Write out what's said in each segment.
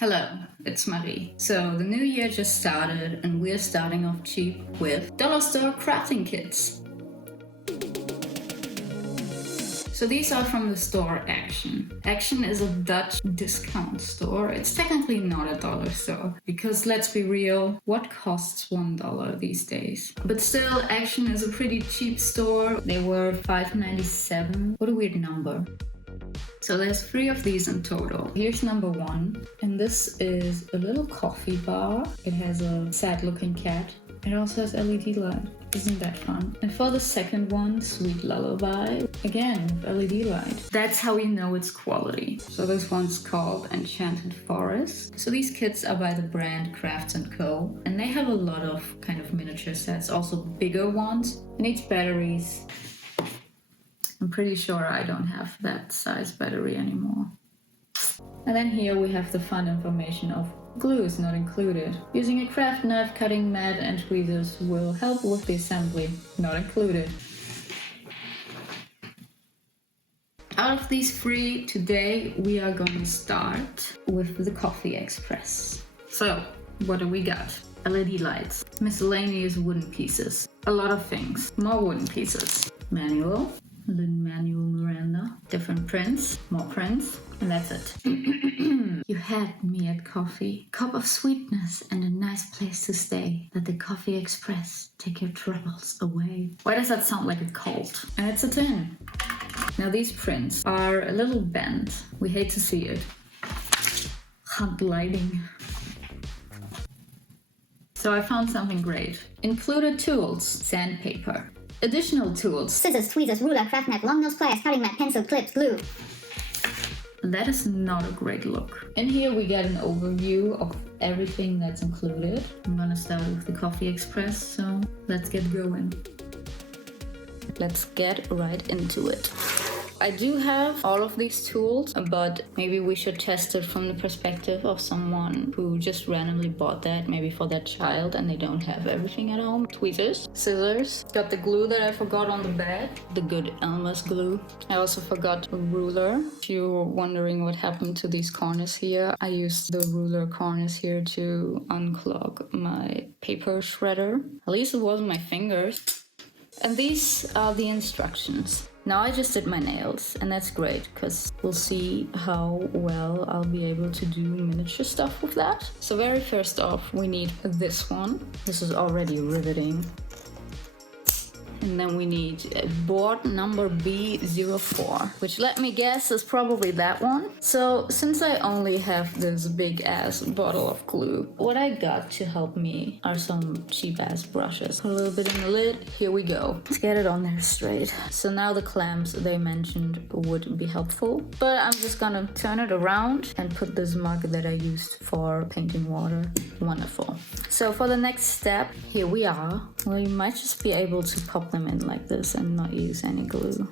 Hello, it's Marie. So the new year just started and we're starting off cheap with dollar store crafting kits. So these are from the store Action. Action is a Dutch discount store. It's technically not a dollar store because let's be real, what costs $1 these days? But still, Action is a pretty cheap store. They were $5.97. What a weird number. So there's 3 of these in total. Here's number 1, and this is a little coffee bar. It has a sad looking cat. It also has LED light. Isn't that fun? And for the second one, Sweet Lullaby, again with LED light. That's how you know it's quality. So this one's called Enchanted Forest. So these kits are by the brand Crafts&Co, and they have a lot of kind of miniature sets, also bigger ones. It needs batteries. I'm pretty sure I don't have that size battery anymore. And then here we have the fun information of glue is not included. Using a craft knife, cutting mat and tweezers will help with the assembly, not included. Out of these 3 today, we are going to start with the Coffee Express. So, what do we got? LED lights, miscellaneous wooden pieces, a lot of things, more wooden pieces, manual, Lin-Manuel Miranda, different prints, more prints, and that's it. You had me at coffee, cup of sweetness and a nice place to stay. Let the Coffee Express take your troubles away. Why does that sound like a cult? And it's a tin. Now these prints are a little bent. We hate to see it. Hand lighting. So I found something great. Included tools, sandpaper. Additional tools: scissors, tweezers, ruler, craft knife, long nose pliers, cutting mat, pencil, clips, glue. That is not a great look. In here we get an overview of everything that's included. I'm gonna start with the Coffee Express, so let's get going. Let's get right into it. I do have all of these tools, but maybe we should test it from the perspective of someone who just randomly bought that, maybe for their child, and they don't have everything at home. Tweezers, scissors, got the glue that I forgot on the bed, the good Elmer's glue. I also forgot a ruler. If you're wondering what happened to these corners here, I used the ruler corners here to unclog my paper shredder. At least it wasn't my fingers. And these are the instructions. Now I just did my nails, and that's great because we'll see how well I'll be able to do miniature stuff with that. So very first off, we need this one. This is already riveting. And then we need board number B04, which, let me guess, is probably that one. So since I only have this big ass bottle of glue, what I got to help me are some cheap ass brushes. Put a little bit in the lid, here we go. Let's get it on there straight. So now the clamps they mentioned would be helpful, but I'm just gonna turn it around and put this mug that I used for painting water. Wonderful. So for the next step, here we are. Well, you might just be able to pop them in like this and not use any glue.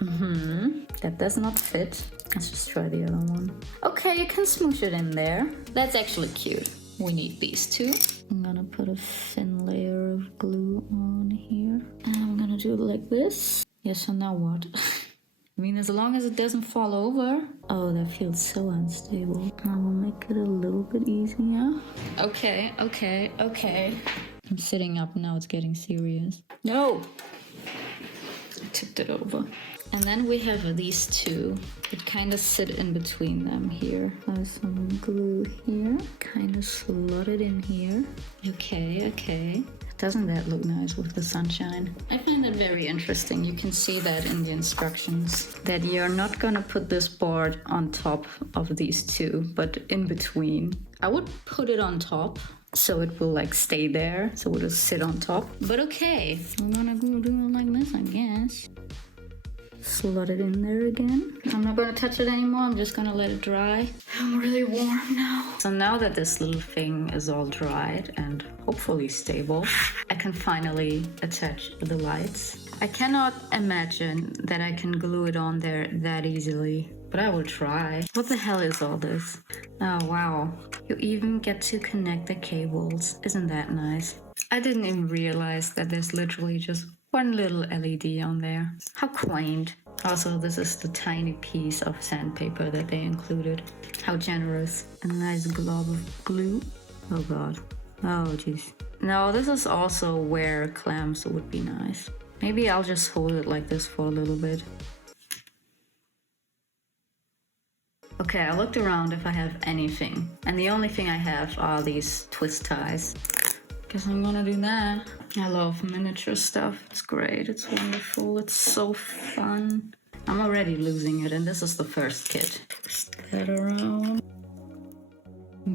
That does not fit. Let's just try the other one. Okay, you can smoosh it in there. That's actually cute. We need these 2. I'm gonna put a thin layer of glue on here. And I'm gonna do it like this. Yeah, so now what? I mean, as long as it doesn't fall over. Oh, that feels so unstable. I will make it a little bit easier. Okay. I'm sitting up now, it's getting serious. No! I tipped it over. And then we have these 2. It kind of sit in between them here. There's some glue here. Kind of slot it in here. Okay. Doesn't that look nice with the sunshine? I find that very interesting. You can see that in the instructions, that you're not gonna put this board on top of these 2, but in between. I would put it on top, so it will like stay there, so it'll sit on top. But okay, I'm gonna do it like this, I guess. Slot it in there again. I'm not gonna touch it anymore, I'm just gonna let it dry. I'm really warm now. So now that this little thing is all dried and hopefully stable, I can finally attach the lights. I cannot imagine that I can glue it on there that easily, but I will try. What the hell is all this? Oh wow, you even get to connect the cables. Isn't that nice? I didn't even realize that there's literally just one little LED on there. How quaint. Also, this is the tiny piece of sandpaper that they included. How generous. A nice glob of glue. Oh god. Oh jeez. No, this is also where clamps would be nice. Maybe I'll just hold it like this for a little bit. Okay, I looked around if I have anything. And the only thing I have are these twist ties. Guess I'm gonna do that. I love miniature stuff. It's great, it's wonderful, it's so fun. I'm already losing it, and this is the first kit. Twist that around.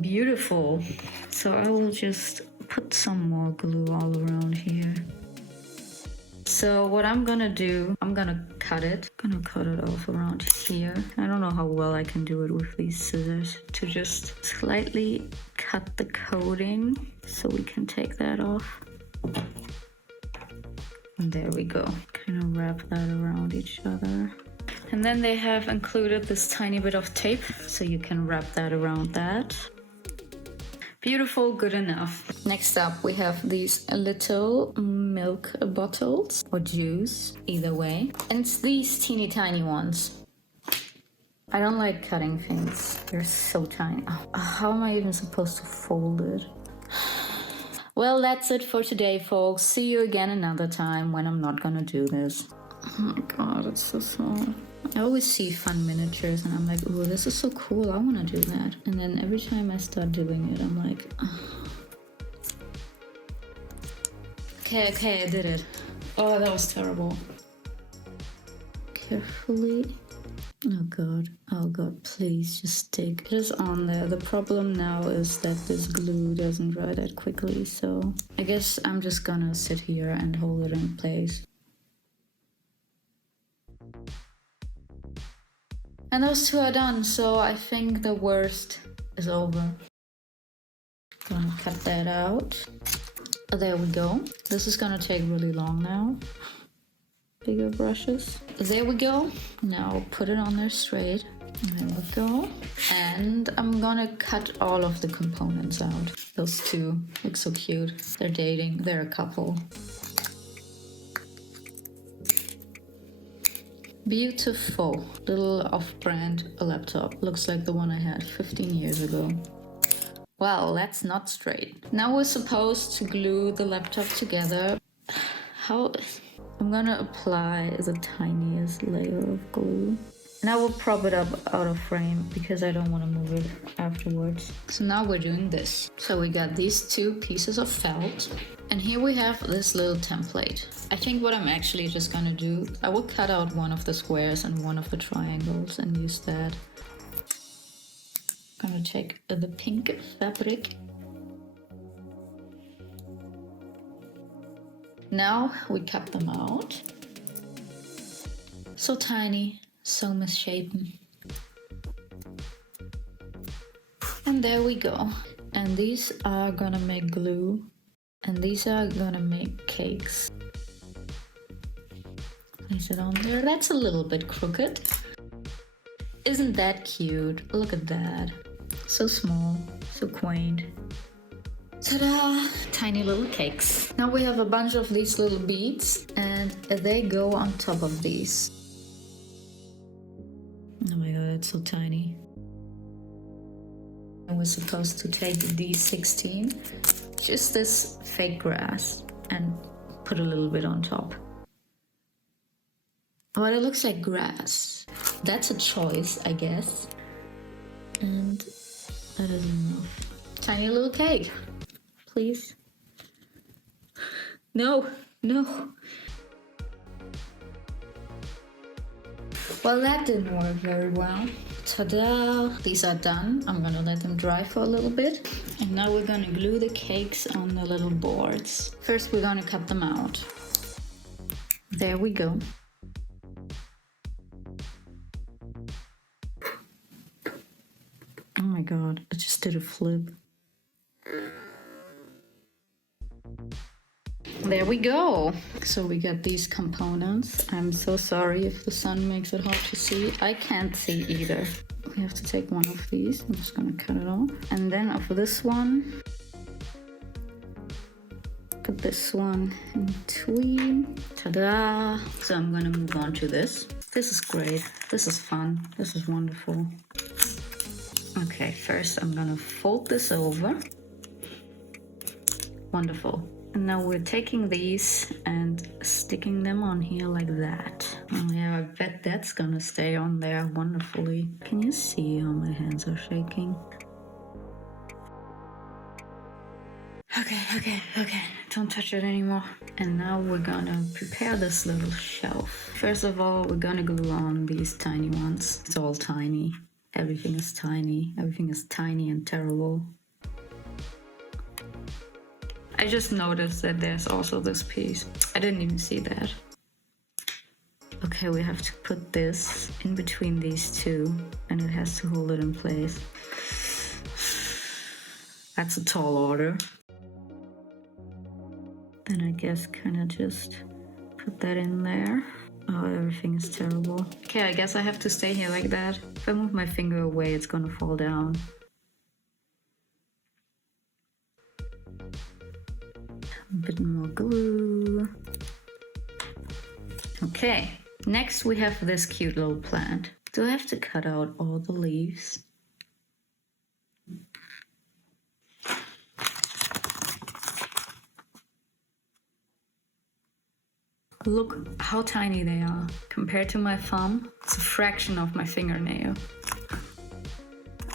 Beautiful. So I will just put some more glue all around here. So what I'm gonna do, I'm gonna cut it. I'm gonna cut it off around here. I don't know how well I can do it with these scissors. To just slightly cut the coating so we can take that off. And there we go. Kind of wrap that around each other. And then they have included this tiny bit of tape so you can wrap that around that. Beautiful, good enough. Next up, we have these little milk bottles or juice, either way. And it's these teeny tiny ones. I don't like cutting things. They're so tiny. Oh, how am I even supposed to fold it? Well, that's it for today, folks. See you again another time when I'm not gonna do this. Oh my god, it's so small. I always see fun miniatures and I'm like, oh, this is so cool, I want to do that. And then every time I start doing it, I'm like, oh. Okay, I did it. Oh, that was terrible. Carefully. Oh god, please just stick. It is on there. The problem now is that this glue doesn't dry that quickly, so I guess I'm just gonna sit here and hold it in place. And those two are done, so I think the worst is over. Gonna cut that out. There we go. This is gonna take really long now. Bigger brushes. There we go. Now put it on there straight. There we go. And I'm gonna cut all of the components out. Those two look so cute. They're dating, they're a couple. Beautiful little off-brand laptop. Looks like the one I had 15 years ago. Well, that's not straight. Now we're supposed to glue the laptop together. How? I'm gonna apply the tiniest layer of glue. And I will prop it up out of frame because I don't want to move it afterwards. So now we're doing this. So we got these two pieces of felt. And here we have this little template. I think what I'm actually just gonna do, I will cut out one of the squares and one of the triangles and use that. I'm gonna take the pink fabric. Now we cut them out. So tiny, so misshapen. And there we go. And these are gonna make glue. And these are gonna make cakes. Place it on there. That's a little bit crooked. Isn't that cute? Look at that. So small, so quaint. Ta-da! Tiny little cakes. Now we have a bunch of these little beads and they go on top of these. Oh my god, it's so tiny. And we're supposed to take D16, just this fake grass, and put a little bit on top. But it looks like grass. That's a choice, I guess. And that is enough. Tiny little cake. Please. No. Well, that didn't work very well. Ta-da! These are done. I'm gonna let them dry for a little bit. And now we're gonna glue the cakes on the little boards. First, we're gonna cut them out. There we go. Oh my god, I just did a flip. There we go. So we got these components. I'm so sorry if the sun makes it hard to see. I can't see either. We have to take one of these. I'm just gonna cut it off. And then of this one, I'm put this one in between. Ta-da! So I'm gonna move on to this. This is great. This is fun. This is wonderful. Okay, first I'm gonna fold this over. Wonderful. And now we're taking these and sticking them on here like that. Oh yeah, I bet that's gonna stay on there wonderfully. Can you see how my hands are shaking? Okay, don't touch it anymore. And now we're gonna prepare this little shelf. First of all, we're gonna glue on these tiny ones. It's all tiny. Everything is tiny. Everything is tiny and terrible. I just noticed that there's also this piece. I didn't even see that. Okay, we have to put this in between these two, and it has to hold it in place. That's a tall order. Then I guess kind of just put that in there. Oh, everything is terrible. Okay, I guess I have to stay here like that. If I move my finger away, it's gonna fall down. A bit more glue. Okay, next we have this cute little plant. Do I have to cut out all the leaves? Look how tiny they are. Compared to my thumb, it's a fraction of my fingernail.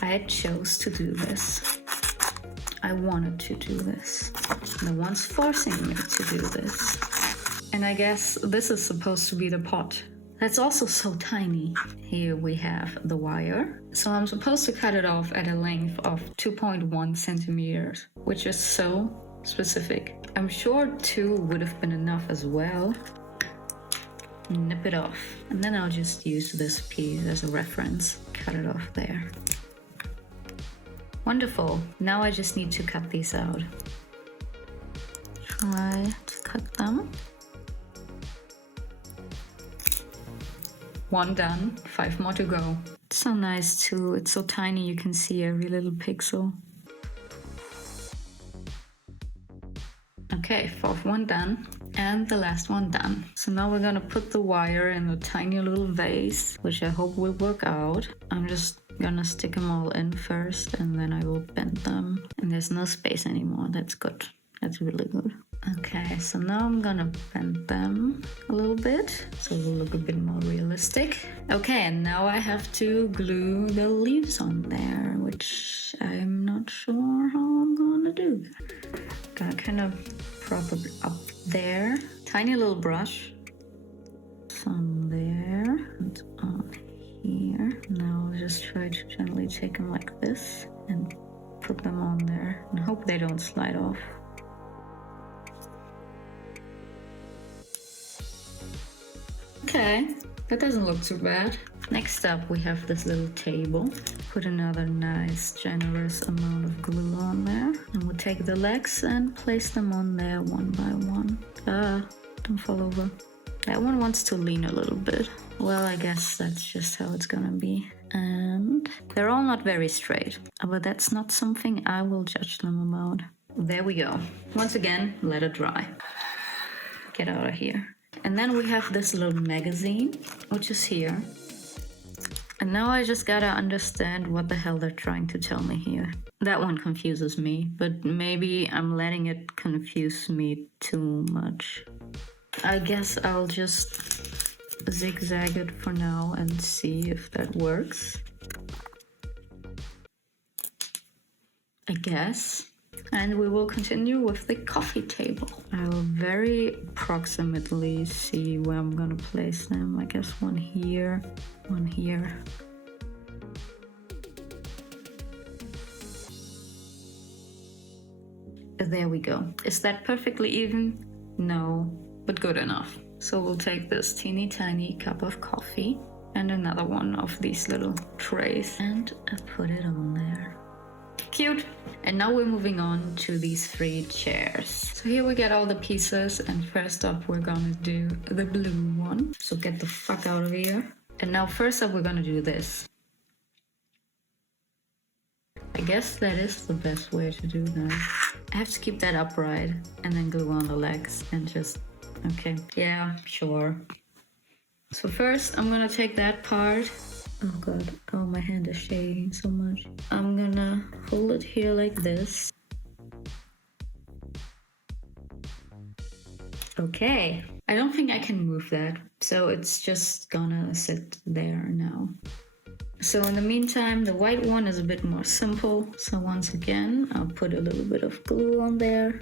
I chose to do this. I wanted to do this. No one's forcing me to do this. And I guess this is supposed to be the pot. That's also so tiny. Here we have the wire. So I'm supposed to cut it off at a length of 2.1 centimeters, which is so specific. I'm sure 2 would have been enough as well. Nip it off. And then I'll just use this piece as a reference. Cut it off there. Wonderful. Now I just need to cut these out. Try to cut them. 1 done, 5 more to go. It's so nice too. It's so tiny you can see every little pixel. Okay, 4th one done. And the last one done. So now we're gonna put the wire in a tiny little vase, which I hope will work out. I'm just gonna stick them all in first and then I will bend them. And there's no space anymore. That's good. That's really good. Okay, so now I'm gonna bend them a little bit so it will look a bit more realistic. Okay, and now I have to glue the leaves on there, which I'm not sure how I'm gonna do. Gonna kind of prop it up there. Tiny little brush. Some there and on here. Now I'll just try to gently take them like this and put them on there and hope they don't slide off. Okay, that doesn't look too bad. Next up we have this little table. Put another nice generous amount of glue on there. And we'll take the legs and place them on there one by one. Don't fall over. That one wants to lean a little bit. Well, I guess that's just how it's gonna be. And they're all not very straight, but that's not something I will judge them about. There we go. Once again, let it dry. Get out of here. And then we have this little magazine, which is here. And now I just gotta understand what the hell they're trying to tell me here. That one confuses me, but maybe I'm letting it confuse me too much. I guess I'll just zigzag it for now and see if that works. I guess. And we will continue with the coffee table. I will very approximately see where I'm gonna place them. I guess one here, one here. There we go. Is that perfectly even? No, but good enough. So we'll take this teeny tiny cup of coffee and another one of these little trays and put it on there. Cute. And now we're moving on to these 3 chairs. So here we get all the pieces, and first up we're gonna do the blue one. So get the fuck out of here. And now first up we're gonna do this. I guess that is the best way to do that. I have to keep that upright and then glue on the legs and just, okay, yeah, sure. So first I'm gonna take that part. Oh god, oh my hand is shaking so much. I'm gonna hold it here like this. Okay, I don't think I can move that, so it's just gonna sit there now. So in the meantime, the white one is a bit more simple. So once again, I'll put a little bit of glue on there.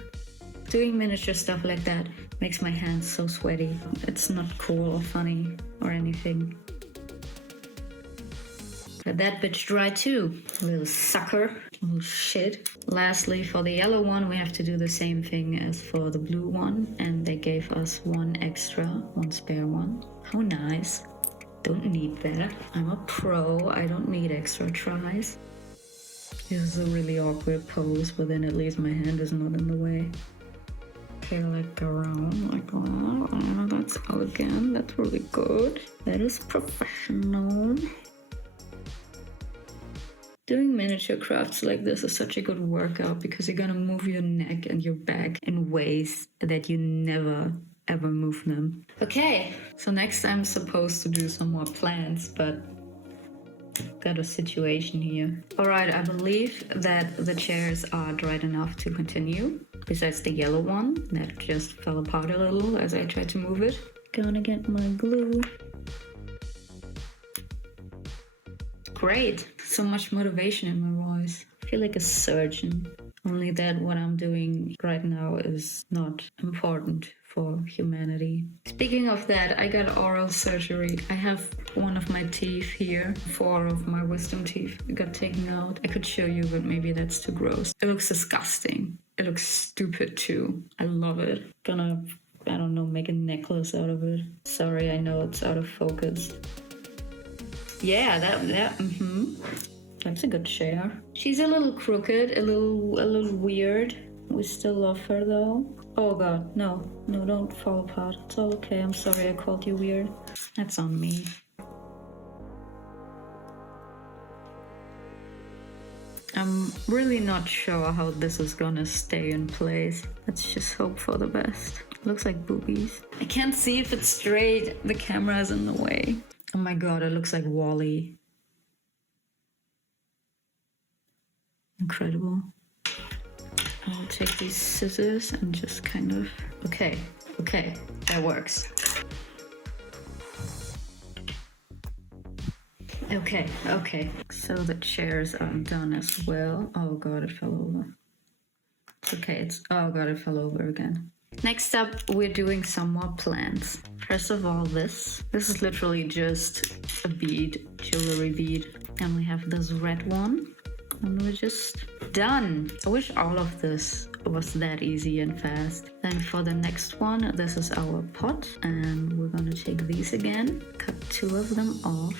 Doing miniature stuff like that makes my hands so sweaty. It's not cool or funny or anything. Let that bitch dry too, little sucker, little shit. Lastly, for the yellow one, we have to do the same thing as for the blue one, and they gave us one extra, one spare one. How nice. Don't need that. I'm a pro, I don't need extra tries. This is a really awkward pose, but then at least my hand is not in the way. Okay, like around like that. Oh, that's elegant, that's really good. That is professional. Doing miniature crafts like this is such a good workout because you're gonna move your neck and your back in ways that you never ever move them. Okay, so next I'm supposed to do some more plants, but got a situation here. Alright, I believe that the chairs are dried enough to continue, besides the yellow one that just fell apart a little as I tried to move it. Gonna get my glue. Great, so much motivation in my voice. I feel like a surgeon. Only that what I'm doing right now is not important for humanity. Speaking of that, I got oral surgery. I have one of my teeth here, 4 of my wisdom teeth got taken out. I could show you, but maybe that's too gross. It looks disgusting. It looks stupid too. I love it. Gonna, I don't know, make a necklace out of it. Sorry, I know it's out of focus. Yeah, that's a good chair. She's a little crooked, a little weird. We still love her though. Oh god, no, don't fall apart. It's all okay, I'm sorry I called you weird. That's on me. I'm really not sure how this is gonna stay in place. Let's just hope for the best. Looks like boobies. I can't see if it's straight. The camera is in the way. Oh my god, it looks like Wall-E. Incredible. I'll take these scissors and just kind of... Okay, that works. Okay. So the chairs are done as well. Oh god, it fell over. Okay, oh god, it fell over again. Next up, we're doing some more plants. First of all, this is literally just a bead, jewelry bead. And we have this red one. And we're just done. I wish all of this was that easy and fast. Then for the next one, this is our pot. And we're gonna take these again. Cut 2 of them off.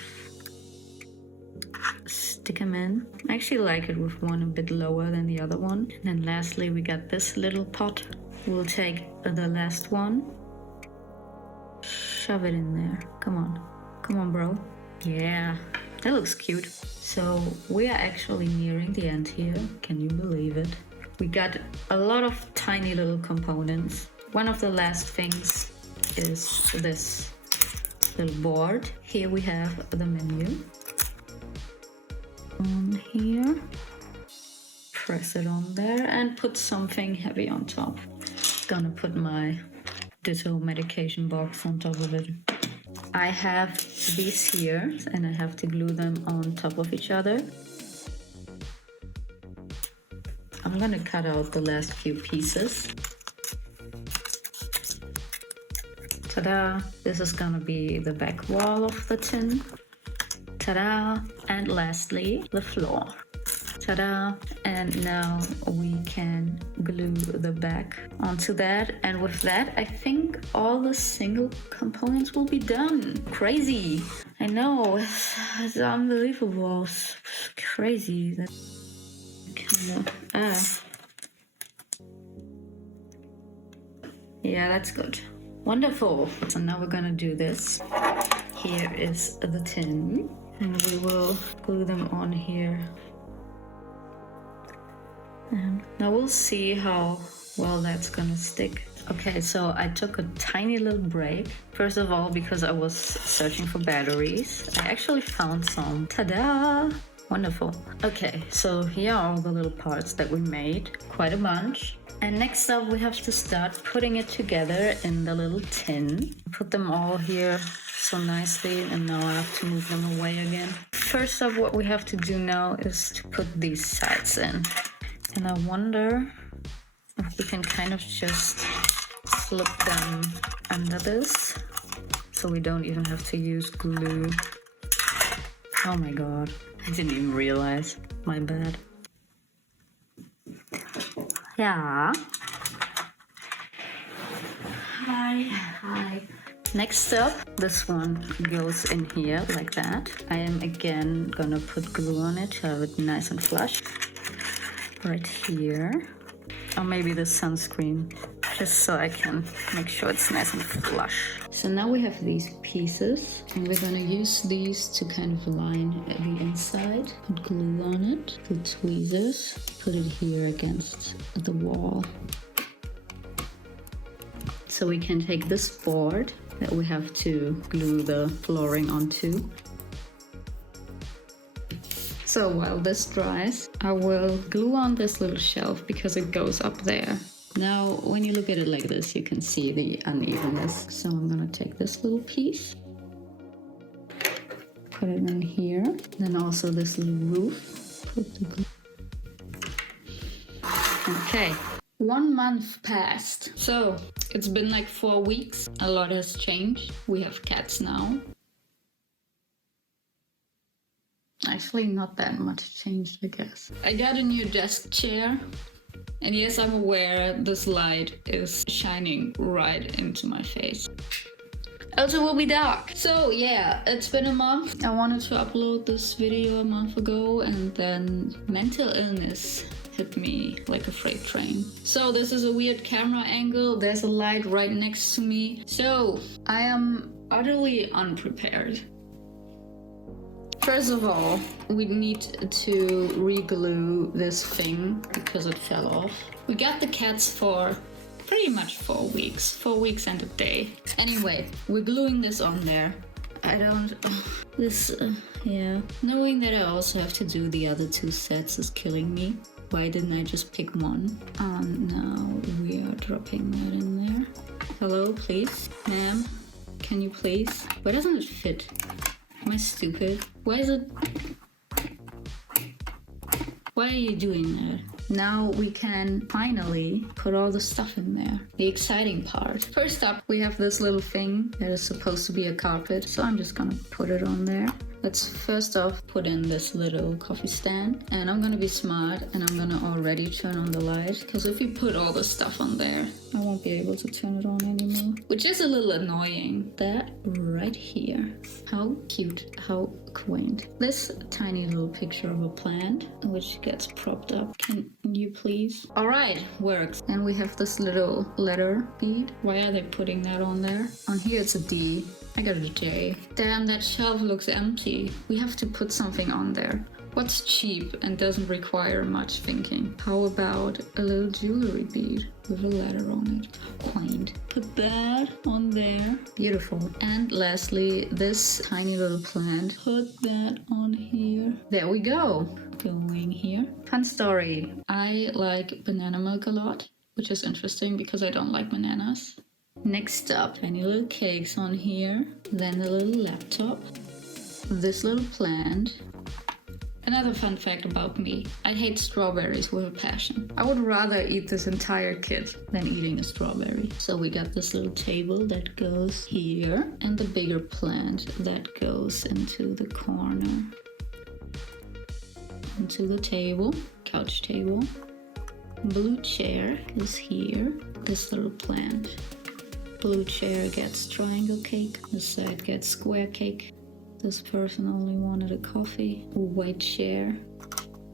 Stick them in. I actually like it with one a bit lower than the other one. And then lastly, we got this little pot. We'll take the last one. Shove it in there. Come on, bro. Yeah, that looks cute. So we are actually nearing the end here. Can you believe it? We got a lot of tiny little components. One of the last things is this little board. Here we have the menu. On here. Press it on there and put something heavy on top. Gonna put my ditto medication box on top of it. I have these here and I have to glue them on top of each other. I'm gonna cut out the last few pieces. Ta-da! This is gonna be the back wall of the tin. Ta-da! And lastly, the floor. Ta-da! And now we can glue the back onto that. And with that, I think all the single components will be done. Crazy! I know, it's unbelievable. It's crazy. That Yeah, that's good. Wonderful. So now we're gonna do this. Here is the tin. And we will glue them on here. And now we'll see how well that's gonna stick. Okay, so I took a tiny little break. First of all, because I was searching for batteries. I actually found some. Ta-da! Wonderful. Okay, so here are all the little parts that we made. Quite a bunch. And next up, we have to start putting it together in the little tin. Put them all here so nicely, and now I have to move them away again. First up, what we have to do now is to put these sides in. And I wonder if we can kind of just slip them under this, so we don't even have to use glue. Oh my god, I didn't even realize. My bad. Yeah. Hi. Next up, this one goes in here like that. I am again gonna put glue on it to have it nice and flush. Right here. Or maybe the sunscreen, just so I can make sure it's nice and flush. So now we have these pieces, and we're gonna use these to kind of line the inside. Put glue on it, put tweezers, put it here against the wall. So we can take this board that we have to glue the flooring onto. So while this dries, I will glue on this little shelf because it goes up there. Now, when you look at it like this, you can see the unevenness. So I'm gonna take this little piece, put it in here. Then also this little roof. Put the glue. Okay, 1 month passed. So it's been like 4 weeks. A lot has changed. We have cats now. Actually, not that much changed, I guess. I got a new desk chair. And yes, I'm aware this light is shining right into my face. Also, will be dark. So yeah, it's been a month. I wanted to upload this video a month ago, and then mental illness hit me like a freight train. So this is a weird camera angle. There's a light right next to me. So I am utterly unprepared. First of all, we need to re-glue this thing because it fell off. We got the cats for pretty much 4 weeks. 4 weeks and a day. Anyway, we're gluing this on there. Yeah. Knowing that I also have to do the other 2 sets is killing me. Why didn't I just pick one? Now we are dropping that in there. Hello, please? Ma'am, can you please? Why doesn't it fit? Am I stupid? Why are you doing that? Now we can finally put all the stuff in there. The exciting part. First up, we have this little thing that is supposed to be a carpet. So I'm just gonna put it on there. Let's first off put in this little coffee stand. And I'm gonna be smart and I'm gonna already turn on the light. Because if you put all the stuff on there, I won't be able to turn it on anymore. Which is a little annoying. That right here. How cute, how quaint. This tiny little picture of a plant, which gets propped up. Can you please? All right, works. And we have this little letter bead. Why are they putting that on there? On here it's a D. I got a J. Damn, that shelf looks empty. We have to put something on there. What's cheap and doesn't require much thinking? How about a little jewelry bead with a letter on it? Quaint. Put that on there. Beautiful. And lastly, this tiny little plant. Put that on here. There we go. Going here. Fun story. I like banana milk a lot, which is interesting because I don't like bananas. Next up, tiny little cakes on here. Then a little laptop. This little plant. Another fun fact about me, I hate strawberries with a passion. I would rather eat this entire kit than eating a strawberry. So we got this little table that goes here and the bigger plant that goes into the corner. Into the table, couch table. Blue chair is here, this little plant. Blue chair gets triangle cake, this side gets square cake. This person only wanted a coffee. White chair.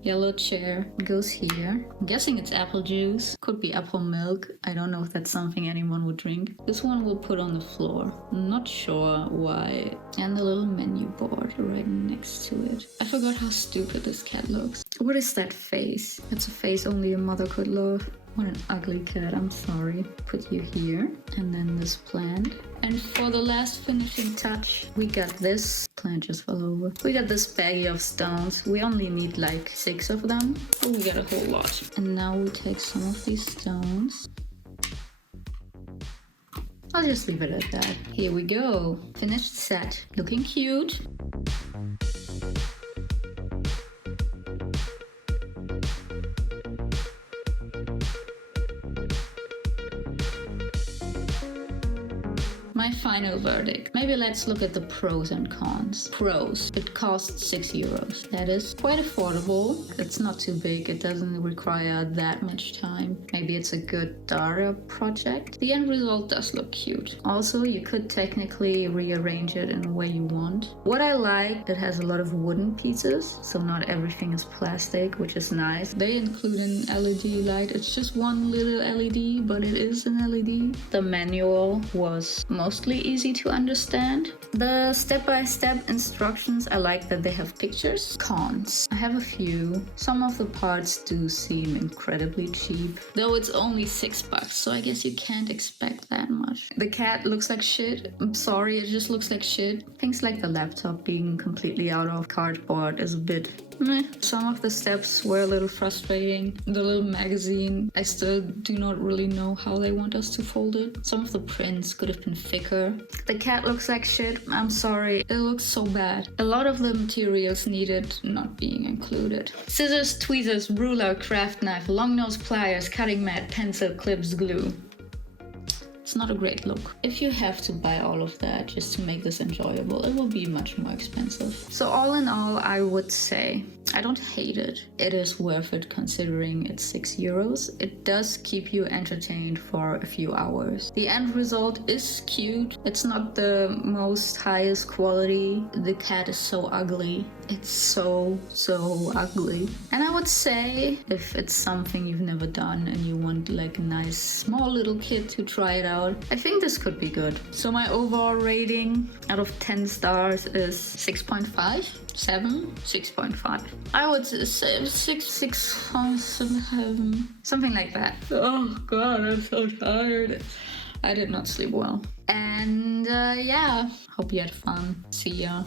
Yellow chair goes here. I'm guessing it's apple juice. Could be apple milk. I don't know if that's something anyone would drink. This one we'll put on the floor. I'm not sure why. And the little menu board right next to it. I forgot how stupid this cat looks. What is that face? It's a face only a mother could love. What an ugly cat, I'm sorry. Put you here. And then this plant. And for the last finishing touch, we got this. Plant just fell over. We got this baggie of stones. We only need like 6 of them. But we got a whole lot. And now we take some of these stones. I'll just leave it at that. Here we go. Finished set. Looking cute. My final verdict. Maybe let's look at the pros and cons. Pros. It costs 6 euros. That is quite affordable. It's not too big. It doesn't require that much time. Maybe it's a good startup project. The end result does look cute. Also, you could technically rearrange it in the way you want. What I like, it has a lot of wooden pieces, so not everything is plastic, which is nice. They include an LED light. It's just one little LED, but it is an LED. The manual was mostly easy to understand. The step-by-step instructions, I like that they have pictures. Cons. I have a few. Some of the parts do seem incredibly cheap, though it's only $6, so I guess you can't expect that much. The cat looks like shit. I'm sorry, it just looks like shit. Things like the laptop being completely out of cardboard is a bit meh. Some of the steps were a little frustrating. The little magazine, I still do not really know how they want us to fold it. Some of the prints could have been thicker. The cat looks like shit. I'm sorry, it looks so bad. A lot of the materials needed not being included. Scissors, tweezers, ruler, craft knife, long nose pliers, cutting mat, pencil, clips, glue. It's not a great look. If you have to buy all of that just to make this enjoyable, it will be much more expensive. So all in all, I would say I don't hate it. It is worth it considering it's 6 euros. It does keep you entertained for a few hours. The end result is cute. It's not the most highest quality. The cat is so ugly. It's so ugly. And I would say if it's something you've never done and you want like a nice small little kid to try it out, I think this could be good. So my overall rating out of 10 stars is 6.5, 7, 6.5. I would say 6, 7, something like that. Oh god, I'm so tired. I did not sleep well. And yeah, hope you had fun. See ya.